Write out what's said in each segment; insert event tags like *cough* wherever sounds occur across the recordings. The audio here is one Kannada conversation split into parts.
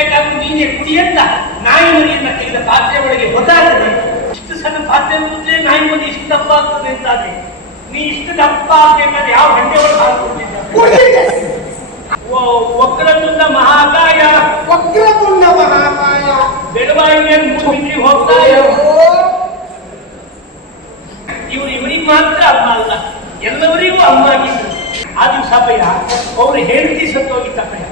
ಬೇಕಾದ್ರೂ ನೀನೇ ಕುಡಿ ಅಂತ ನಾಯಿ ತೆಗೆದ ಪಾತ್ರೆ ಒಳಗೆ ಒದ್ದಾಡ್ತದೆ ಇಷ್ಟು ಸಣ್ಣ ಪಾತ್ರೆ ಮುಂದೆ ನಾಯಿ ಇಷ್ಟು ದಪ್ಪ ಆಗ್ತದೆ ಅಂತಾದ್ರೆ ನೀ ಇಷ್ಟು ದಪ್ಪ ಆಗ್ಬೇಕಾದ್ರೆ ಯಾವ ಹಂಡೆ ಒಳಗೆ ಹಾಕೊಂಡಿದ್ದ ಕುಡಿದಿದ್ದೆ ಮಹಾಕಾಯ. ವಕ್ರತುಂಡ ಮಹಾಕಾಯ. ಬೆಳವಾಯಿಗೆ ಮುಗಿಸಿ ಹೋಗ್ತಾ ಇವರು ಇವರಿಗೆ ಮಾತ್ರ ಅಮ್ಮ ಅಲ್ಲ ಎಲ್ಲವರಿಗೂ ಅಮ್ಮ ಆಗಿದ್ರು. ಆ ದಿವಸ ಅಪ್ಪಯ್ಯ ಅವರು ಹೇಳ್ತಿ ಹ,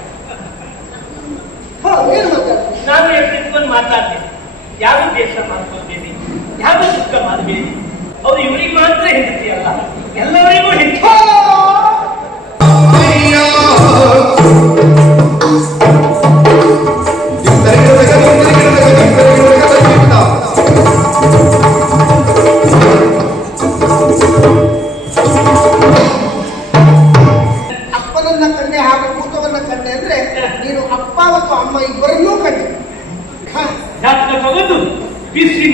ಏನು ಮಾತಾಡ್ತೀನಿ ನಾನು ಎತ್ತಿಟ್ಕೊಂಡು ಮಾತಾಡ್ತೇನೆ ಯಾರು ಬೇಸರ ಮಾಡ್ಕೊಳ್ಬೇಡಿ ಯಾರು ದುಃಖ ಮಾಡಬೇಡಿ ಅವ್ರು ಇವರಿಗೆ ಮಾತ್ರ ಹೆಂಡತಿ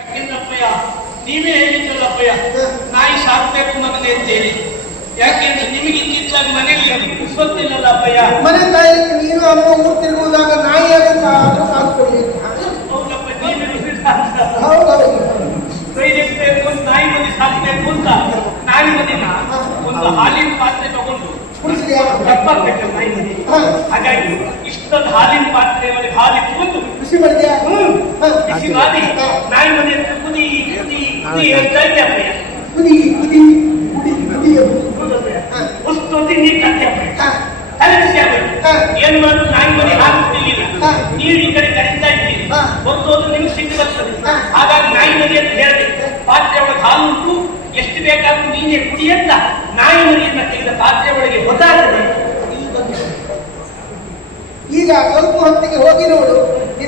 ಯಾಕೆಂದ್ರಪ್ಪಯ್ಯ? ನೀವೇ ಹೇಳಿದ್ರಲ್ಲಪ್ಪಯ್ಯ ನಾಯಿ ಸಾಕ್ಬೇಕು ಮಗನೇ ಅಂತೇಳಿ. ಯಾಕೆಂದ್ರೆ ನಿಮಗೆ ಇತ್ತಿತ್ತಲಾಗಿ ಮನೆಯಲ್ಲಿ ಗೊತ್ತಿಲ್ಲಲ್ಲ ಅಪ್ಪಯ್ಯ? ಮನೆ ತಾಯಿಗೆ ನೀನು ಅಮ್ಮ ಊರು ತಿರುಗುವುದಾಗ ನಾಯಿ ಆದ್ರೂ ಸಾಕ್ಕೊಳ್ಳಿ. ನಾಯಿ ಮನೆ ಸಾಕ್ಬೇಕು ಅಂತ. ನಾಯಿ ಮನೆನ ಒಂದು ಹಾಲಿನ ಪಾತ್ರೆ ತಗೊಂಡು? ತಪ್ಪಾಗ್ಬೇಕಲ್ಲ ನಾಯಿ ಮನೆ. ಹಾಗಾಗಿ ಇಷ್ಟೊಂದು ಹಾಲಿನ ಪಾತ್ರೆ ಹಾಲಿ ಹಾಲು ಮಾಡಿದ್ಯಾ ಮಾಡಿ ನಾಯಿ ಮನೆ ಕುದಿ ಕುದಿ ಕುದಿ ಹೇಳ್ತಾ ಇದ್ದೆ ಅಪ್ಪಯ್ಯ. ಕುದಿ ಕುದಿ ಕುಡಿ ನೀರು ಕಟ್ಟಿ ಅಪ್ಪಯ್ಯ. ಏನ್ ಮಾಡೋದು? ನಾಯಿ ಮನೆ ಹಾಲು ಕುಡಿಲಿಲ್ಲ. ನೀರು ಈ ಕಡೆ ಕರೀತಾ ಇದ್ದೀರಿ ಒಂದು ಒಂದು ಸಿಟ್ಟು ಬರ್ತದೆ. ಹಾಗಾಗಿ ನಾಯಿ ಮನೆ ಅಂತ ಹೇಳಿದೆ. ಪಾತ್ರೆ ಒಳಗೆ ಹಾಲು ಉಂಟು. ಎಷ್ಟು ಬೇಕಾದ್ರೂ ನೀನೇ ಕುಡಿ ಅಂತ ನಾಯಿ ಮರಿಯನ್ನ ತೆಗೆದ ಪಾತ್ರೆ ಒಳಗೆ ಒದ್ದಾಡ್ತದೆ ಈಗ ಸ್ವಲ್ಪ ಹೊತ್ತಿಗೆ ಹೋಗಿ ನೋಡು.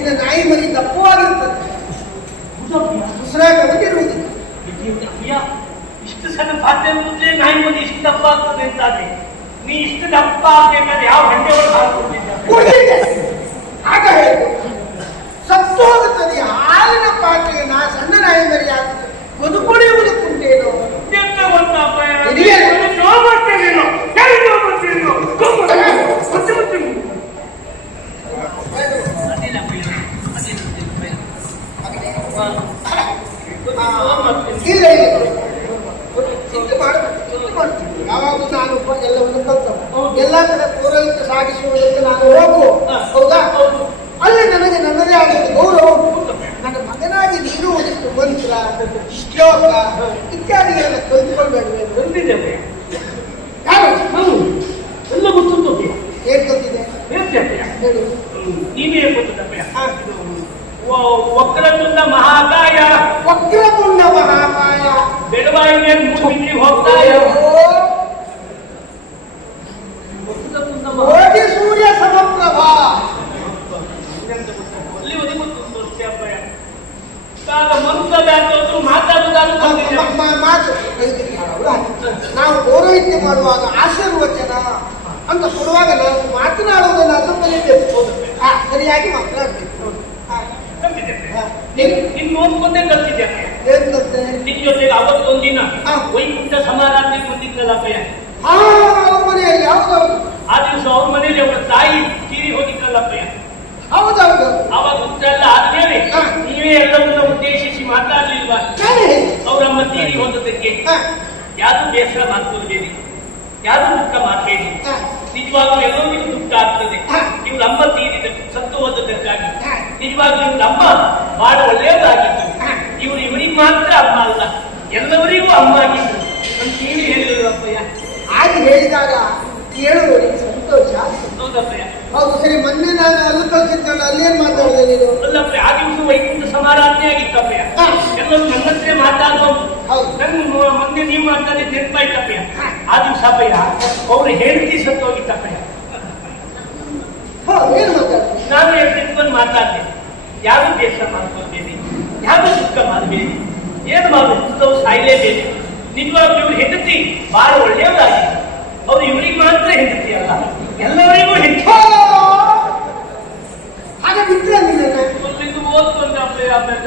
ನಿನ್ನ ನಾಯಿ ಮರಿ ದಪ್ಪವಾಗಿರುತ್ತದೆ ಉಸಿರಾಟ ಬಂದಿರುವುದಿಲ್ಲ ಅಯ್ಯ, ಇಷ್ಟು ಸಣ್ಣ ಪಾತ್ರೆ ಮುಂದೆ ನಾಯಿ ಮರಿ ಇಷ್ಟು ದಪ್ಪ ಆಗ್ತದೆ ಅಂತಾದ್ರೆ. ನೀ ಇಷ್ಟು ದಪ್ಪ ಆಗ್ಬೇಕಾದ್ರೆ ಯಾವ ಹಂಡೆ ಒಳಗೆ ಆಗ ಹೇಳು ಸತ್ತು ಹೋಗುತ್ತದೆ ಹಾಲಿನ ಪಾತ್ರೆಗೆ ನಾ ಸಣ್ಣ ನಾಯಿ ಮರಿ ಆಗ್ತದೆ ಬದುಕುಳಿಯುವುದಕ್ಕುಂಟೇನೋ ಎಂತ ಗೊತ್ತಾ ಅಪ್ಪಯ್ಯ? ನಿನಗೆ? ನೀನು ಜೋರ್ ಮಾಡ್ತೀಯ ನೀನು. ಯಾರು ಜೋರ್ ಮಾಡ್ತೀಯ ನೀನು? ಜೋರ್ ಮಾಡು. ಮತ್ತೆ ಮತ್ತೆ ನೀನು. ಅದಿಲ್ಲ ಅಪ್ಪಯ್ಯ. ಅದಿಲ್ಲ, ಅದಿಲ್ಲ ಅಪ್ಪಯ್ಯ. ಹಾ. ಜೋರ್ ಮಾಡ್ತೀನಿ. ಇಲ್ಲ ಇಲ್ಲ ಚಿಂತೆ ಮಾಡಬೇಕು ಚಿಂತೆ ಮಾಡ್ತೀನಿ ಯಾವಾಗ ನಾನು ಉಪ ಎಲ್ಲವನ್ನು ಕಲ್ತವ ಎಲ್ಲ ಕಡೆ ಪೂರೈಕೆ ಸಾಗಿಸುವುದಕ್ಕೆ ನಾನು ಹೋಗು. ಹೌದಾ? ಹೌದು. ಅಲ್ಲಿ ನನಗೆ ನನ್ನದೇ ಆಗಿದ್ದು ಗೌರವ. ನನ್ನ ಮಗನಾಗಿ ನೀನು ಒಂದಿಷ್ಟು ಮಂತ್ರ ಶ್ಲೋಕ ಇತ್ಯಾದಿಗಳನ್ನು ಕಲಿತುಕೊಳ್ಬೇಡವೆ ಬಂದಿದೆ ಅಪ್ಪಯ್ಯ. ಯಾರು ಹೌದು. ಎಲ್ಲ ಗೊತ್ತುಂಟು ಅಪ್ಪಯ್ಯ. ಏನ್ ಗೊತ್ತಿದೆ ಹೇಳ್ತೆ ಅಪ್ಪಯ್ಯ. ಹೇಳು ಹ್ಮ್. ನೀವೇ ಗೊತ್ತುಂಟು ಅಪ್ಪಯ್ಯ. ಹಾ. ಒ- ಒಕ್ಕಲತುಂಡ ಮಹಾಕಾಯ ವಕ್ರತುಂಡ ಮಹಾಮಾಯ ಬೆಳವಾಯಿಗೆ ಮುಗಿಸಿ ಹೋಗ್ತಾ ಒಕ್ಕಲತುಂಡ ಮಹಾ ಕೋಟಿ ಸೂರ್ಯ ಸಮಪ್ರಭಾ ಅಲ್ಲಿ ಒದಗುತ್ತುಂಟು ಅಷ್ಟೇ ಅಪ್ಪಯ್ಯ. ಕಾಲ ಮನುಷ್ಯದಾದ್ರು ಮಾತಾಡುವುದಾದ್ರೂ ಗೊತ್ತಿದೆ. ಮ- ಮ- ಮಾತು. ನಾವು ಪೌರೋಹಿತ್ಯ ಮಾಡುವಾಗ ಆಶೀರ್ವಚನ ಅಂತ ಕೊಡುವಾಗ ನಾವು ಮಾತನಾಡುವುದನ್ನಾದ್ರೂ ಕಲಿಬೇಕು ಹಾ, ಸರಿಯಾಗಿ ಮಾತನಾಡಬೇಕು. ನಿನ್ ನಿನ್ ಕಲ್ತಿದ್ದೆ ಜೊತೆಗೆ ಅವತ್ತೊಂದಿನ. ವೈಕುಂಠ ಸಮಾರಾಧನೆ ಬಂದಿದ್ದಲ್ಲ ಅಪ್ಪಯ್ಯ ಹಾ ಅವ್ರ ಮನೆಯಲ್ಲಿ ಹೌದೌದು ಆ ದಿವಸ ಅವ್ರ ಮನೆಯಲ್ಲಿ ಅವರ ತಾಯಿ ತೀರಿ ಹೋಗಿದ್ದಲ್ಲ ಅಪ್ಪಯ್ಯ ಹೌದೌದು ಅವಾಗ ಊಟ ಆದ್ಮೇಲೆ ಹಾ. ನೀವೇ ಎಲ್ಲವನ್ನ ಉದ್ದೇಶಿಸಿ ಮಾತಾಡ್ಲಿಲ್ವಾ ನಾನೇ ಹೇಳ್ತೀನಿ. ಅವರಮ್ಮ ತೀರಿ ಹೋದದಕ್ಕೆ ಹಾ, ಯಾರು ಬೇಸರ ಮಾಡ್ಕೊಳ್ಬೇಡಿ? ಯಾರು ದುಃಖ ಮಾಡಬೇಡಿ? ನಿಜವಾಗ್ಲೂ ಎಲ್ಲೋ ನಿಮ್ಗೆ ದುಃಖ ಆಗ್ತದೆ. ನೀವು ನಮ್ಮ ತೀರಿದ ಸತ್ತು ಹೋದದಕ್ಕಾಗಿ ಹಾ. ನಿಜವಾಗ್ಲೂ ನಮ್ಮ ಅಮ್ಮ ಬಹಳ ಒಳ್ಳೆಯದಾಗಿತ್ತು ಹಾ. ಇವ್ರು ಇವರಿಗೆ ಮಾತ್ರ ಅಮ್ಮ ಅಲ್ಲ ಎಲ್ಲವರಿಗೂ ಅಮ್ಮ ಆಗಿತ್ತು ಅಂತ ನೀವೇ ಹೇಳಿದ್ರಪ್ಪಯ್ಯ ಹಾಗೆ ಹೇಳಿದಾಗ ಕೇಳುವವರಿಗೆ ಸಂತೋಷ ಆಗ್ತದೆ. ಹೌದಪ್ಪಯ್ಯ ಹೌದು ಸರಿ ಮೊನ್ನೆ ನಾನು ಅಲ್ಲಿ ಕಳ್ಸಿದ್ದಲ್ಲ ಅಲ್ಲೇನ್ ಮಾತಾಡಿದೆ ನೀನು? ಅಲ್ಲಪ್ಪಯ್ಯ ಆ ದಿವಸ ವೈಕುಂಠ ಸಮಾರಾಧನೆ ಆಗಿತ್ತಪ್ಪ. ಎಲ್ಲರೂ ನನ್ನ ಹತ್ರ ಮಾತಾಡುವವರು ನಂಗೆ ಮೊನ್ನೆ ನೀವು ಮಾತಾಡಿ ನೆನಪಾಯ್ತಪ್ಪ. ಆ ದಿವಸ ಅಪ್ಪಯ್ಯ ಅವ್ರು ಹೇಳ್ತಿ ಸತ್ತೋಗಿತ್ತಪ್ಪ ಹೋಗಿತ್ತಪ್ಪಯ್ಯ ಹೌದು ಏನು ಮಾತಾಡ್ತೀನಿ ನಾನು ದೇಶ ನಿಂತ್ಕೊಂಡು ಯಾವ ದುಃಖ ಮಾಡಬೇಡಿ? ಏನು ಮಾಡಬೇಕು ಸಾಯ್ಲೇಬೇಕು ನಿಜವಾಗ್ಲೂ ಇವ್ರು ಹೆಂಡತಿ ಬಹಳ ಒಳ್ಳೆಯವರಾಗಿ. ಅವ್ರು ಇವ್ರಿಗೆ ಮಾತ್ರ ಹೆಂಡತಿ ಅಲ್ಲ. ಎಲ್ಲರಿಗೂ ಹೆಂಡತಿ. ಹಾಗೆ ಬಿಟ್ಟರೆ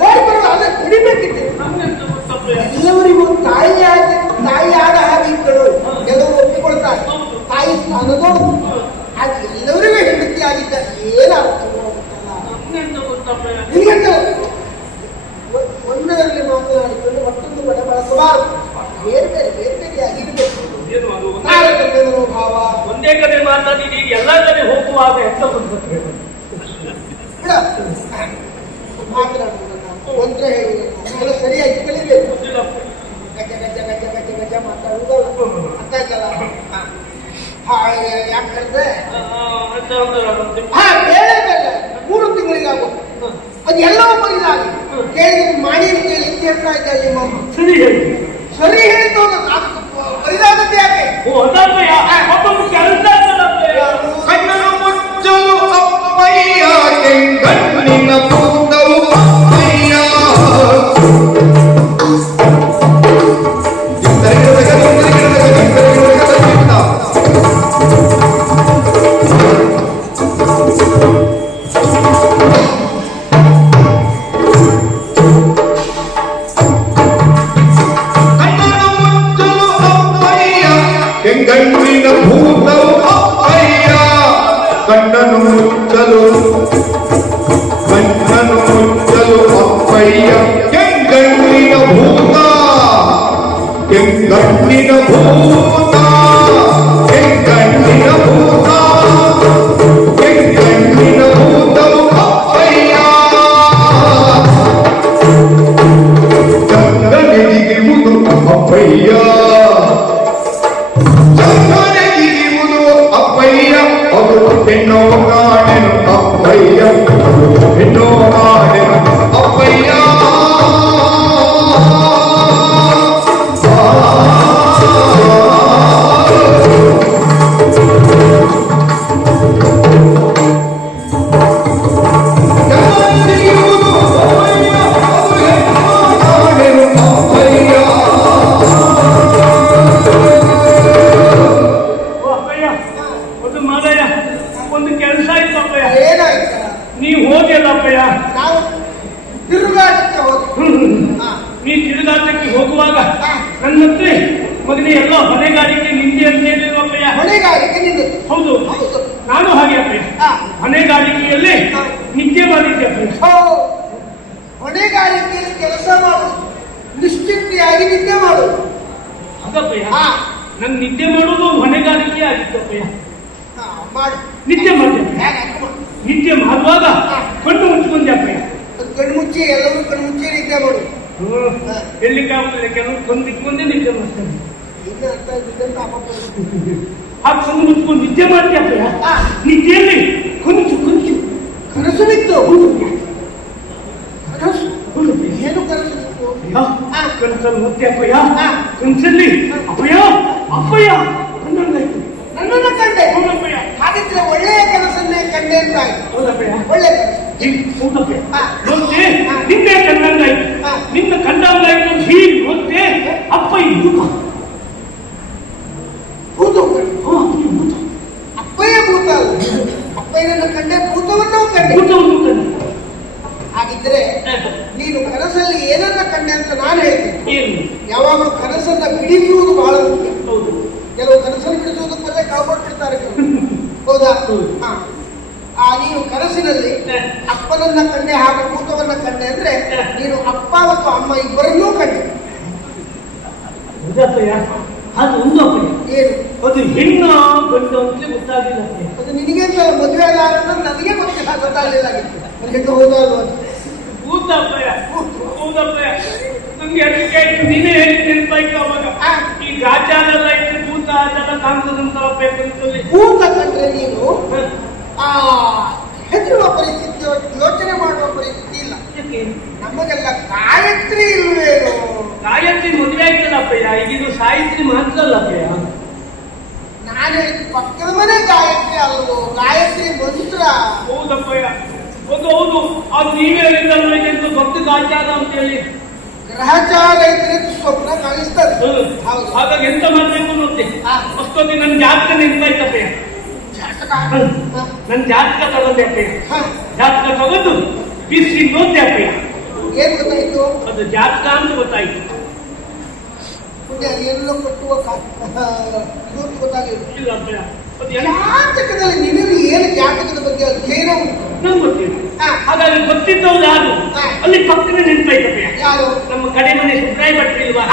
ಓಡಿ ಬರುವ ಅದೇ ಕುಡಿಬೇಕಿತ್ತು ನಮ್ಗೆಂತ ಗೊತ್ತಪ್ಪ ಎಲ್ಲರಿಗೂ ತಾಯಿಯಾದ ತಾಯಿಯಾದ ಹಾಗೆ ಇದ್ದಳು ಎಲ್ಲರೂ ಒಪ್ಪಿಕೊಳ್ತಾರೆ. ತಾಯಿ ಸ್ಥಾನದೋಡು ಹಾಗೆ ಎಲ್ಲರಿಗೂ ಹೆಂಡತಿ ಆಗಿದ್ದ ಏನಾಗುತ್ತೆ ಗೊತ್ತಪ್ಪ ನಿನಗೆಂತ ಒಂದರಲ್ಲಿ ಮಾತನಾಡಿಕೊಂಡು ಮತ್ತೊಂದು ಕಡೆ ಬಳಸಬಾರದು. ಬೇರೆ ಬೇರೆ ಬೇರೆ ಏನು ಅದು? ಒಂದೇ- ಕಡೆ ಮಾತಾಡಿ ಈಗ ಎಲ್ಲಾ ಕಡೆ ಹೋಗುವಾಗ ಎಂತ ಬಂದ್ರೆ ಬಿಡ ಮಂತ್ರ ಹೇಳುವುದನ್ನ ಎಲ್ಲ ಸರಿಯಾಗಿ ಕಲಿಬೇಕು ಗಜ ಗಜ ಗಜ ಗಜ ಗಜ ಮಾತಾಡುವುದಲ್ಲ ಅರ್ಥ ಆಯ್ತಲ್ಲ ಹಾ. ಹಾ, ಯಾಕೆ? ಹಾ ಬೇಳೆ ಬೇಳೆ ಮೂರು ತಿಂಗಳಿಗಾಗುತ್ತೆ ಅದು ಎಲ್ಲವೂ ಬರಿದಾಗಿ ಕೇಳಿದ್ರೆ ಮಾಡಿ ಅಂತ ಹೇಳಿ ಅಂತ ಹೇಳ್ತಾ ಇದ್ದಾರೆ ನಿಮ್ಮ ಸರಿ ಹೇಳಿ ಸರಿ ಹೇಳಿದ್ದು ಬರಿದಾದದ್ದು ಯಾಕೆ ನೀವು ಹೋಗಿ ನಾವು ತಿರುಗಾಟಕ್ಕೆ. ನೀ ತಿರುಗಾಟಕ್ಕೆ ಹೋಗುವಾಗ ನನ್ನ ಹತ್ರ ಮಗನೇ ಎಲ್ಲ ಹೊಣೆಗಾರಿಕೆ ನಿಂದೆ ಅಂತ ಹೇಳಿದ್ರು ಅಪ್ಪಯ್ಯ? ಹೊಣೆಗಾರಿಕೆ ನಿಂದು. ಹೌದು. ನಾನು ಹಾಗೆ ಅಪ್ಪಯ್ಯ. ಹಾ. ಹೊಣೆಗಾರಿಕೆಯಲ್ಲಿ ನಿದ್ದೆ ಮಾಡಿದ್ದೆ ಅಪ್ಪ. ಹೊಣೆಗಾರಿಕೆಯಲ್ಲಿ ಕೆಲಸ ಮಾಡು. ನಿಶ್ಚಿಂತೆಯಾಗಿ ನಿದ್ದೆ ಮಾಡು. ಅದಪ್ಪಯ್ಯ ಹಾ. ನನ್ ನಿದ್ದೆ ಮಾಡೋದು ಹೊಣೆಗಾರಿಕೆ ಆಗಿತ್ತು ಅಪ್ಪಯ್ಯ. ಹಾ, ಮಾಡು. ನಿದ್ದೆ ಮಾಡಿದೆ. ಮಾಡು. ನಿದ್ದೆ ಮಾಡುವಾಗ ಕಣ್ಣು ಮುಚ್ಚಿಕೊಂಡು ಅಪ್ಪಯ್ಯ. ಕಣ್ಣು ಕಣ್ಮುಚ್ಚಿ ಎಲ್ಲರೂ ಕಣ್ಮುಚ್ಚಿ ನಿದ್ದೆ ಮಾಡು ಎಲ್ಲಿ ಕಾಮಲ್ಲ ಕೆಲವರು ಕೊಂದಿಟ್ಕೊಂಡೇ ನಿದ್ದೆ ಮಾಡ್ತಾರೆ ಆ ಕಣ್ಣು ಮುಚ್ಕೊಂಡು ನಿದ್ದೆ ಮಾಡ್ತೀಯ ಅಪ್ಪಯ್ಯ. ನಿದ್ದೆಯಲ್ಲಿ ಕೊಂಚು ಕೊಂಚು ಕನಸು ಬಿತ್ತು ಕನಸು. ಏನು ಕನಸು ಕನಸಲ್ಲಿ ಮತ್ತೆ ಅಪ್ಪಯ್ಯ? ಹಾ. ಕನಸಲ್ಲಿ? ಅಪ್ಪಯ್ಯ ಅಪ್ಪಯ್ಯ. ನನ್ನನ್ನು ಕಂಡೆ ಹಾಗಿದ್ರೆ ಒಳ್ಳೆಯ ಕಂಡೆ ಅಂತ ಆಯ್ತು ಹೌದಪ್ಪಯ್ಯ ಒಳ್ಳೆ ಕನಸು ಹೀಗೆ ಹೌದಪ್ಪಯ್ಯ ಹಾ. ಮತ್ತೆ ಹಾ. ನಿನ್ನೆ ಕಂಡಂಗಾಯ್ತು ನಿನ್ನ ಕಂಡಂಗಾಯ್ತು ಹೀಗೆ ಮತ್ತೆ ಅಪ್ಪ ಇದು ಭೂತ ಅಪ್ಪಯ್ಯ ಭೂತ ಅಪ್ಪಯ್ಯನನ್ನು ಕಂಡೆ ಭೂತವನ್ನು ಕಂಡೆ ಭೂತವನ್ನು ಕಂಡ ಹಾಗಿದ್ರೆ ನೀನು ಕನಸಲ್ಲಿ ಏನನ್ನ ಕಂಡೆ ಅಂತ ನಾನು ಹೇಳ್ತೀನಿ ಯಾವಾಗಲೂ ಕನಸನ್ನ ಬಿಡಿಸುವುದು ಬಹಳ ಮುಖ್ಯ ಹೌದು ಕೆಲವು ಕನಸನ್ನು ಬಿಡಿಸುವುದಕ್ಕೆ ಕಾಪಾಡ್ತಿರ್ತಾರೆ ಹೌದು. ಹಾ. ಆ ನೀನು ಕನಸಿನಲ್ಲಿ ಅಪ್ಪನನ್ನ ಕಂಡೆ ಹಾಗೂ ಭೂತವನ್ನ ಕಂಡೆ ಅಂದ್ರೆ. ನೀನು ಅಪ್ಪ ಮತ್ತು ಅಮ್ಮ ಇಬ್ಬರನ್ನೂ ಕಂಡೆ. ಅದು ಒಂದು ಏನು? ಅದು ಹೆಣ್ಣು ಗಂಡು ಅಂತಲೇ ಗೊತ್ತಾಗಿಲ್ಲ ಅಪ್ಪಯ್ಯ ಅದು ನಿನಗೆ ಮದುವೆ ಅಲ್ಲ ಅಂತ ನನಗೆ ಗೊತ್ತಿಲ್ಲ ಗೊತ್ತಾಗಲಿಲ್ಲ ಅದು ಹೆಣ್ಣು ಹೌದಾ ಅಲ್ವಾ. ಭೂತ ಹೌದಪ್ಪಯ್ಯ ನಂಗೆ ಅದಕ್ಕೆ ಆಯ್ತು. ನೀನೇ ಹೇಳಿ ನೆನಪಾಯ್ತು ಅವಾಗ. ಈ ಗಾಚಾಲೆಲ್ಲ ಇತ್ತು ಭೂತ ಅದೆಲ್ಲ ಕಾಣ್ತದಂತ ಭೂತ ಕಂಡ್ರೆ ನೀನು ಇಲ್ವೇನು ಗಾಯತ್ರಿ ಮದುವೆ ಆಯ್ತಲ್ಲ ಅಪ್ಪಯ್ಯ ಈಗ ಇದು ಸಾಯಿತ್ರಿ ಮಾತ್ರ ಅಲ್ಲ ಅಪ್ಪಯ್ಯ ನಾನು ಹೇಳಿದ್ದು ಪಕ್ಕದ ಮನೆ ಗಾಯತ್ರಿ ಅಲ್ವೋ ಗಾಯತ್ರಿ ಮಂತ್ರ ಹೌದಪ್ಪಯ್ಯ ಹೌದು ಹೌದು ಅದು ನೀವೇ ಹೇಳಿದ್ದಲ್ಲ ಇದೆಂತ ಭಕ್ತಿ ಗಾಚಾರ ಅಂತ ಹೇಳಿ ಗ್ರಹಚಾರ ಇದ್ರೆ ಸ್ವಪ್ನ ಕಾಣಿಸ್ತದೆ ಹೌದು. ಹೌದು ಹಾಗಾಗಿ ಎಂತ ಮಾಡ್ಬೇಕು ಅನ್ನೋದೆ ಹಾ. ಅಷ್ಟೊತ್ತಿ ನನ್ನ ಜಾತಕ ನೆನಪಾಯ್ತಪ್ಪಯ್ಯ ಜಾತಕ ನನ್ನ ಜಾತಕ ತಗೊಂಡೆ ಅಪ್ಪಯ್ಯ ಹ, ಜಾತಕ ತಗೊಂಡು ಬಿಸಿ ನೋಡ್ದೆ ಅಪ್ಪಯ್ಯ ಏನ್ ಗೊತ್ತಾಯ್ತು ಅದು ಜಾತಕ ಅಂತ ಗೊತ್ತಾಯ್ತು ಮುಂದೆ ಎಲ್ಲೋ ಕಟ್ಟುವ *laughs* ಇದು ಗೊತ್ತಾಗಿಲ್ಲ ಜಾತಕದಲ್ಲಿ ನಿನಗೆ ಏನು ಜಾತಕದ ಬಗ್ಗೆ ಅಧ್ಯಯನ ಉಂಟು. ಹಾಗಾಗಿ ಗೊತ್ತಿದ್ದವ್ರು ಯಾರು. ಅಲ್ಲಿ ಪಕ್ಕನೆ ನಿಂತೈತಪ್ಪ ಯಾರು? ನಮ್ಮ ಕಡೆ ಮನೆ ಸುಬ್ರಾಯ ಭಟ್ರು ಇಲ್ವಾ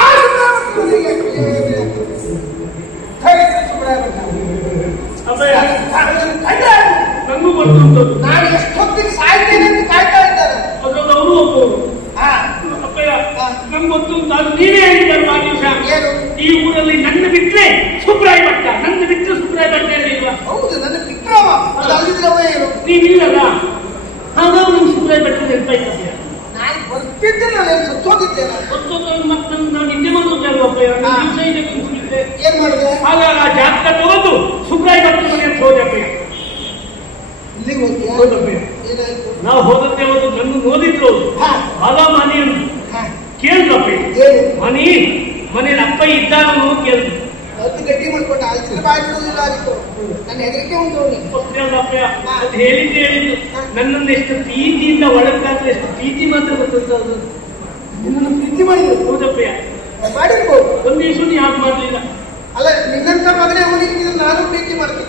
ನಂಗೂ ಗೊತ್ತುಂಟು. ನಾನು ಎಷ್ಟೊತ್ತಿಗೆ ಸಾಯ್ತೇನೆ ಅಂತ ಕಾಯ್ತಾ ಇದ್ದಾರೆ ಅದ್ರಲ್ಲಿ ಅವರು ಒಬ್ಬರು ಹಾ ನೀನೇ ಹೇಳಿದ್ದಾರೆ ಆ ದಿವಸ? ಈ ಊರಲ್ಲಿ ನನ್ನ ಬಿಟ್ಟರೆ ಸುಬ್ರಾಯ ಭಟ್ಟ ನನ್ನ ಬಿಟ್ಟರೆ ಸುಬ್ರಾಯ ಭಟ್ಟ ಇಲ್ವಾ? ಹೌದು ನನ್ನ ಏನು? ನೀವಿಲ್ಲಲ್ಲ ಹಾಗಾಗಿ ನೀವು ಸುಬ್ರಾಯ ಭಟ್ಟ ನೆನಪಾಯ್ತಪ್ಪಯ್ಯ ನಾನು ಬರ್ತಿದ್ದೆ ಮತ್ತೆ ಏನ್ ಮಾಡಿದೆ? ಆ ಜಾತಕ ತಗೊಂಡು ಸುಬ್ರಾಯ ಭಟ್ಟ ಮನೆ ಅಂತ ಹೋದೆ ಅಪ್ಪಯ್ಯ. ಇಲ್ಲಿಗೆ ಹೋಗ್ತೀಯಾ ಏನಾಯ್ತು? ನಾವು ಹೋದದ್ದೇ ಒಂದು ನನ್ನ ನೋಡಿದ್ರು ಆಗ ಮನೆಯನ್ನು ಏನು ಮನಿ ಮನೇಲಿ ಅಪ್ಪ ಇದ್ದಾನು ಕೇಳಿದ್ರು ಹತ್ತು ಗಟ್ಟಿ ಮಾಡ್ಕೊಂಡ. ಅಲ್ಸಿನ ಬಾಯಿ ಬಿಡುವುದಿಲ್ಲ ಆಗಿತ್ತು ನನ್ನ ಹೆದರಿಕೆ ಉಂಟು ಅದು ಹೇಳಿದ್ದು ಹೇಳಿದ್ದು. ನನ್ನನ್ನು ಎಷ್ಟು ಪ್ರೀತಿಯಿಂದ ಒಳಗಾದ್ರೆ ಎಷ್ಟು ಪ್ರೀತಿ ಮಾತ್ರ ಗೊತ್ತಂತ ಅದು. ನಿನ್ನನ್ನು ಪ್ರೀತಿ ಮಾಡಿದ್ರು? ಹೌದಪ್ಪಯ್ಯ ಮಾಡಿರ್ಬೋದು. ಒಂದು ಯಾಕೆ ಮಾಡಲಿಲ್ಲ. ಅಲ್ಲ ನಿನ್ನಂತ ಮಗನೇ ಅವನಿಗೆ ನೀನು ನಾನು ಪ್ರೀತಿ ಮಾಡ್ತೀನಿ.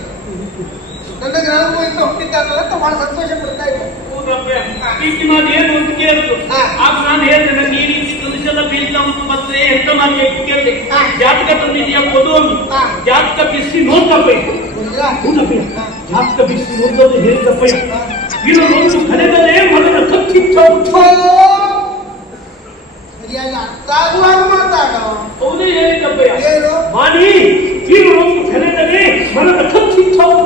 ನನ್ನ ಗ್ರಾಮದಿಂದ ಹುಟ್ಟಿದ್ದಾನಲ್ಲ ಹೋಗ್ತಿದ್ದಾರಲ್ಲ ಬಹಳ ಸಂತೋಷ ಪಡ್ತಾ ಇದ್ದೆ. ಹೌದಪ್ಪಯ್ಯ ಪ್ರೀತಿ ಮಾಡಿ ಏನು ಅಂತ ಕೇಳಿದ್ರು ಹಾ. ಆಗ ನಾನು ಹೇಳಿದೆ ನನಗೆ ಉಂಟು ಬಂದ್ರೆ ಎಂತ ಮಾಡ್ಬೇಕು ಕೇಳಿದೆ ಹಾ. ಜಾತಕ ತಂದಿದ್ಯಾ ಕೊಡು ಅಂದ್ರು. ಹಾ. ಜಾತಕ ಬಿಸಿ ನೋಡ್ತಪ್ಪಯ್ಯ ಗೊತ್ತಿಲ್ಲ ಹೌದಪ್ಪಯ್ಯ ಹಾ. ಜಾತಕ ಬಿಸಿ ನೋಡ್ದವ್ರು ಹೇಳಿದಪ್ಪಯ್ಯ ಇರೋದು ಕಲೆದಲ್ಲೇ ಮೊದಲ ಕಚ್ಚಿತ್ತ ಸರಿಯಾಗಿ ಅರ್ಥ ಆಗುವಾಗ ಮಾತಾಡೋ ಹೌದೇ ಹೇಳಿದಪ್ಪಯ್ಯ ಏನು ಮಾಡಿ ಇರೋದು ಕಲೆದಲ್ಲೇ ಮನದ ಕಚ್ಚಿತ್ತವು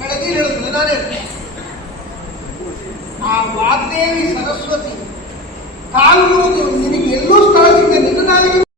ಬೆಳಗ್ಗೆ ಹೇಳಿದ್ರು ನಾನೇ ಆ ವಾಗ್ದೇವಿ ಸರಸ್ವತಿ ಕಾಲು ಮುರಿದು yang.